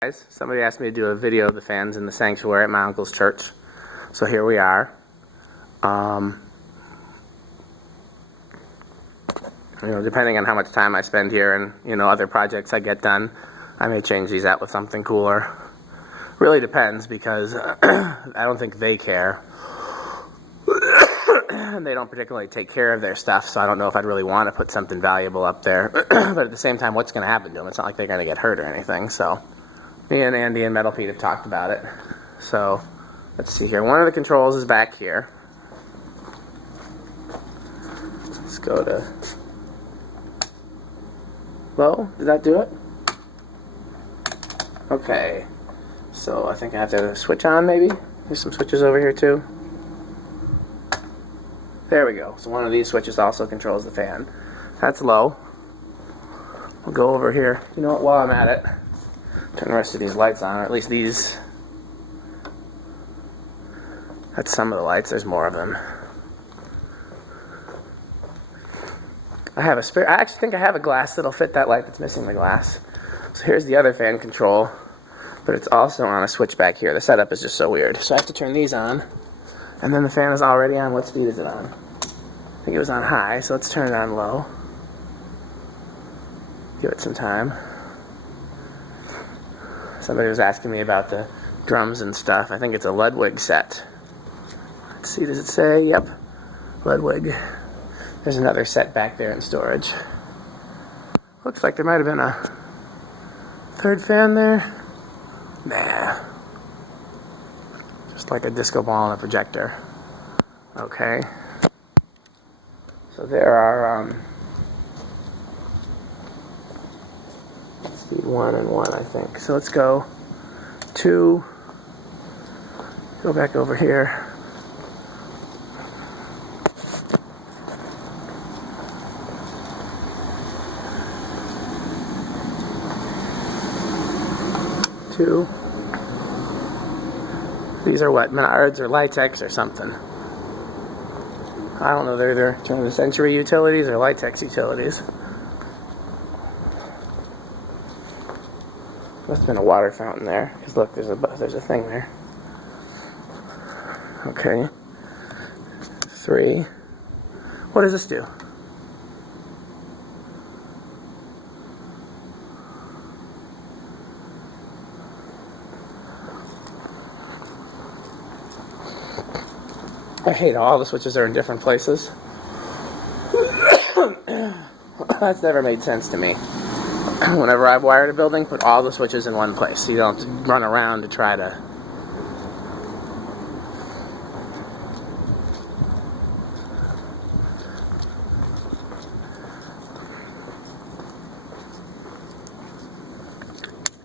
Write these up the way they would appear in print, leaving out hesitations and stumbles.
Guys, somebody asked me to do a video of the fans in the sanctuary at my uncle's church, so here we are. Depending on how much time I spend here and other projects I get done, I may change these out with something cooler. Really depends, because I don't think they care. They don't particularly take care of their stuff, so I don't know if I'd really want to put something valuable up there. But at the same time, what's going to happen to them? It's not like they're going to get hurt or anything, so. Me and Andy and Metal Pete have talked about it. So, let's see here. One of the controls is back here. Let's go to low. Did that do it? Okay. So, I think I have to switch on, maybe? There's some switches over here, too. There we go. So, one of these switches also controls the fan. That's low. We'll go over here. You know what? While I'm at it, turn the rest of these lights on, or at least these. That's some of the lights. There's more of them. I have a spare. I actually think I have a glass that'll fit that light that's missing the glass. So here's the other fan control, but it's also on a switch back here. The setup is just so weird. So I have to turn these on, and then the fan is already on. What speed is it on? I think it was on high, so let's turn it on low. Give it some time. Somebody was asking me about the drums and stuff. I think it's a Ludwig set. Let's see, does it say? Yep, Ludwig. There's another set back there in storage. Looks like there might have been a third fan there. Nah. Just like a disco ball and a projector. Okay. So there are, let's see, 1 and 1, I think. So let's go 2, go back over here. Two. These are what, Menards or Litex or something. I don't know, they're either turn of the century utilities or Litex utilities. Must have been a water fountain there, because look, there's a thing there. Okay. 3. What does this do? I hate all the switches are in different places. That's never made sense to me. Whenever I've wired a building, put all the switches in one place, so you don't have to run around to try to.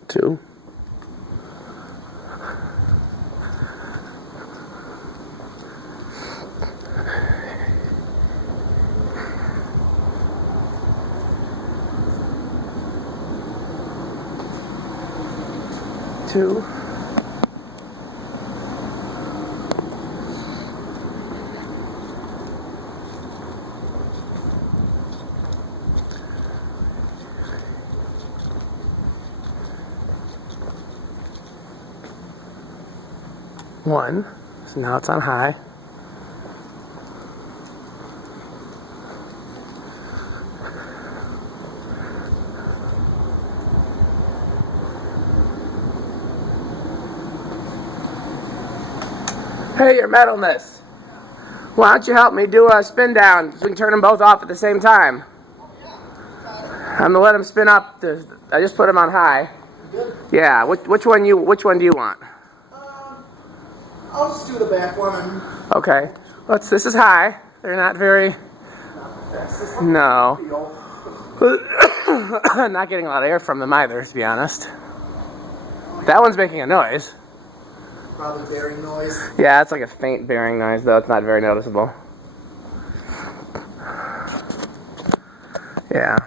Two. Two. One. So now it's on high. Hey, your metalness. Why don't you help me do a spin down so we can turn them both off at the same time? I'm gonna let them spin up. I just put them on high. Good. Yeah. Which one do you want? I'll just do the back one. Okay. This is high. They're not very. No. Not getting a lot of air from them either, to be honest. That one's making a noise. Probably bearing noise. Yeah, it's like a faint bearing noise, though. It's not very noticeable. Yeah.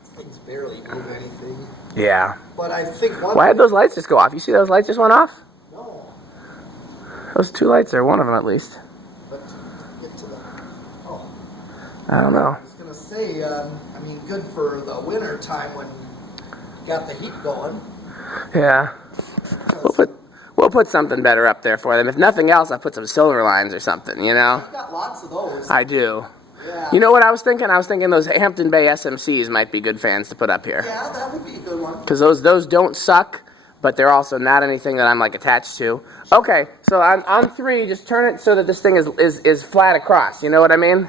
These things barely do anything. Yeah. But I think one. Why did those lights just go off? You see those lights just went off? No. Those 2 lights there, one of them at least. But get to the. Oh. I don't know. I was gonna say, I mean, good for the winter time when you got the heat going. Yeah. We'll put something better up there for them. If nothing else, I'll put some silver lines or something, you know? I've got lots of those. I do. Yeah. You know what I was thinking? I was thinking those Hampton Bay SMCs might be good fans to put up here. Yeah, that would be a good one. Because those don't suck, but they're also not anything that I'm like attached to. Okay, so on 3, just turn it so that this thing is flat across. You know what I mean?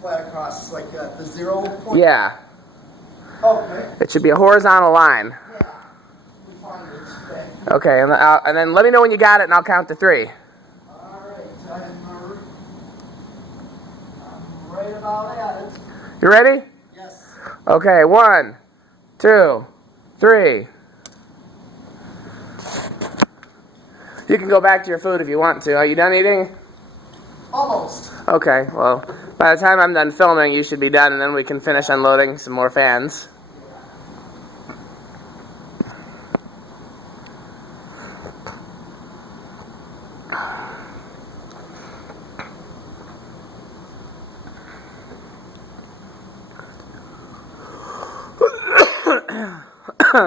Flat across, like the 0 point? Yeah. Okay. It should be a horizontal line. Yeah. We find it. Okay, and then let me know when you got it, and I'll count to 3. Alright, I'm right about at it. You ready? Yes. Okay, 1, 2, 3. You can go back to your food if you want to. Are you done eating? Almost. Okay, well, by the time I'm done filming, you should be done, and then we can finish unloading some more fans.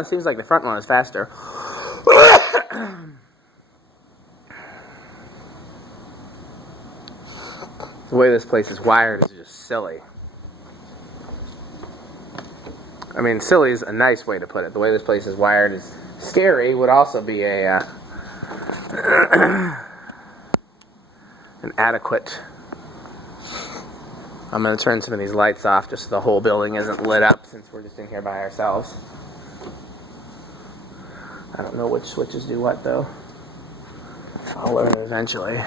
Seems like the front one is faster. The way this place is wired is just silly. I mean, silly is a nice way to put it. The way this place is wired is scary. Would also be a an adequate. I'm going to turn some of these lights off just so the whole building isn't lit up since we're just in here by ourselves. I don't know which switches do what though. I'll learn eventually.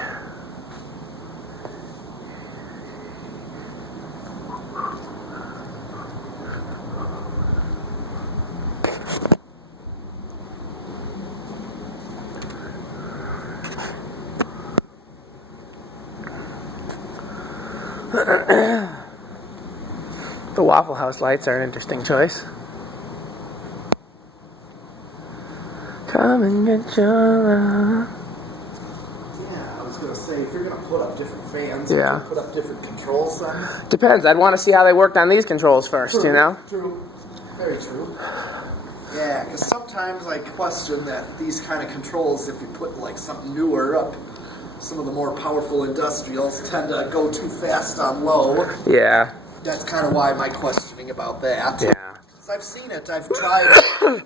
The Waffle House lights are an interesting choice. Come and get your love. Yeah, I was going to say, if you're going to put up different fans, Yeah. put up different controls then. Depends. I'd want to see how they worked on these controls first, you know? True. Very true. Yeah, because sometimes I question that these kind of controls, if you put like something newer up, some of the more powerful industrials tend to go too fast on low. Yeah. That's kind of why my questioning about that. Yeah. Because I've seen it, I've tried.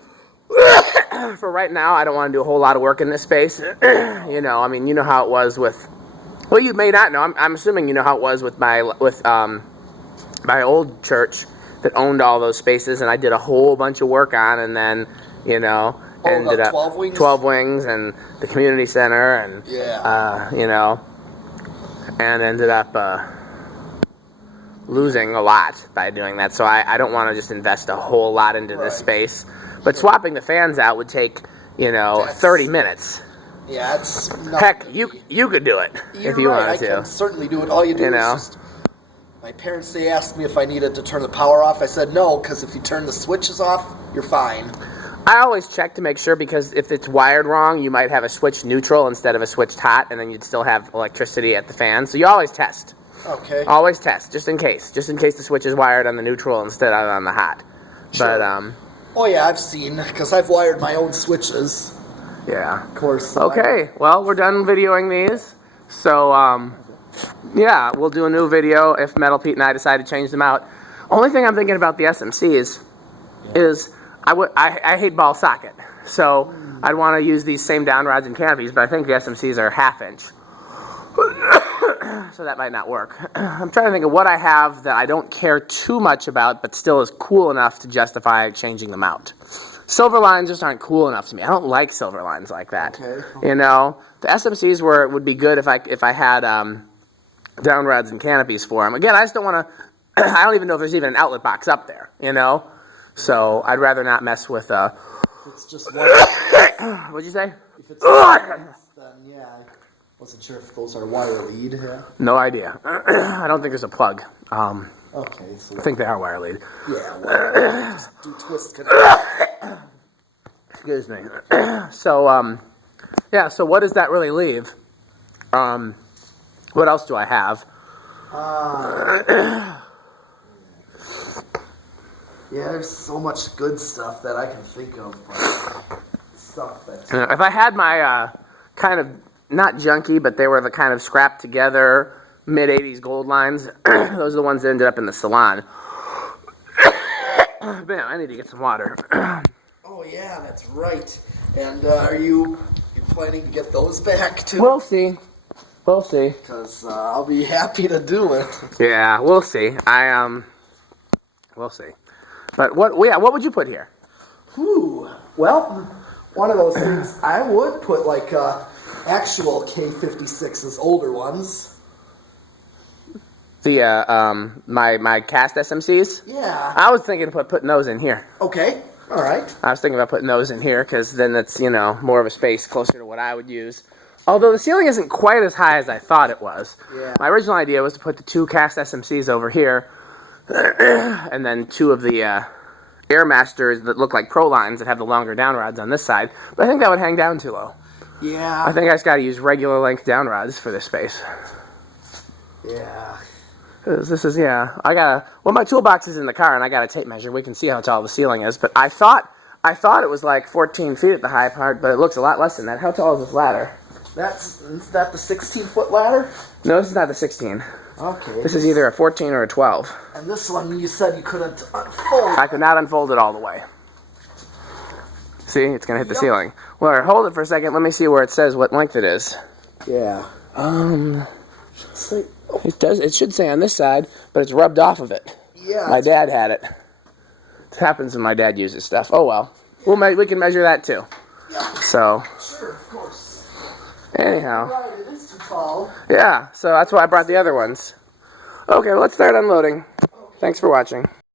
For right now, I don't want to do a whole lot of work in this space. You know, I mean, you know how it was with. Well, you may not know. I'm assuming you know how it was with my old church that owned all those spaces, and I did a whole bunch of work on, and then, you know, ended up 12 wings? 12 wings and the community center, and Yeah. you know, and ended up losing a lot by doing that. So I don't want to just invest a whole lot into this space. But swapping the fans out would take, you know, 30 minutes. Yeah, it's Heck, you could do it if you wanted to. I can certainly do it. All you do You know? is just... My parents, they asked me if I needed to turn the power off. I said no, because if you turn the switches off, you're fine. I always check to make sure, because if it's wired wrong, you might have a switched neutral instead of a switched hot, and then you'd still have electricity at the fan. So you always test. Okay. Always test, just in case the switch is wired on the neutral instead of on the hot. Sure. But Oh yeah, I've seen, because I've wired my own switches. yeah. Of course. Okay, well, we're done videoing these. So, yeah, we'll do a new video if Metal Pete and I decide to change them out. Only thing I'm thinking about the SMCs is I hate ball socket. So I'd want to use these same down rods and canopies, but I think the SMCs are 1/2 inch. So that might not work. I'm trying to think of what I have that I don't care too much about, but still is cool enough to justify changing them out. Silver lines just aren't cool enough to me. I don't like silver lines like that. Okay. You know, the SMCs would be good if I had down rods and canopies for them. Again, I just don't want to. I don't even know if there's even an outlet box up there. You know, so I'd rather not mess with. It's just one. What'd you say? If it's then yeah. I wasn't sure if those are wire lead. Yeah. No idea. I don't think there's a plug. Okay. So I think they are wire lead. yeah. Well, just do twist connect. Excuse me. So, yeah, so what does that really leave? What else do I have? Yeah, there's so much good stuff that I can think of. But let's stuff that... If I had my kind of, not junky, but they were the kind of scrapped together mid-80s gold lines, those are the ones that ended up in the salon. Man, I need to get some water. Oh yeah, that's right. And are you planning to get those back too? We'll see. We'll see. Because I'll be happy to do it. Yeah, we'll see. We'll see. But what would you put here? Ooh, well, one of those things I would put like actual K56's older ones. The my cast SMCs? Yeah. I was thinking of putting those in here. Okay. All right. I was thinking about putting those in here because then it's, you know, more of a space closer to what I would use. Although the ceiling isn't quite as high as I thought it was. Yeah. My original idea was to put the 2 cast SMCs over here and then 2 of the Airmasters that look like Pro Lines that have the longer down rods on this side. But I think that would hang down too low. Yeah. I think I just got to use regular length down rods for this space. Yeah. This is, yeah, well, my toolbox is in the car and I got a tape measure. We can see how tall the ceiling is, but I thought it was like 14 feet at the high part, but it looks a lot less than that. How tall is this ladder? Is that the 16-foot ladder? No, this is not the 16. Okay. This is either a 14 or a 12. And this one you said you couldn't unfold. I could not unfold it all the way. See, it's going to hit the ceiling. Well, hold it for a second. Let me see where it says what length it is. Yeah. It should say on this side, but it's rubbed off of it. Yeah. My dad had it. It happens when my dad uses stuff. Oh well. We can measure that too. Yeah. So. Sure, of course. Anyhow. Right, it is too tall. Yeah, so that's why I brought the other ones. Okay, well, let's start unloading. Thanks for watching.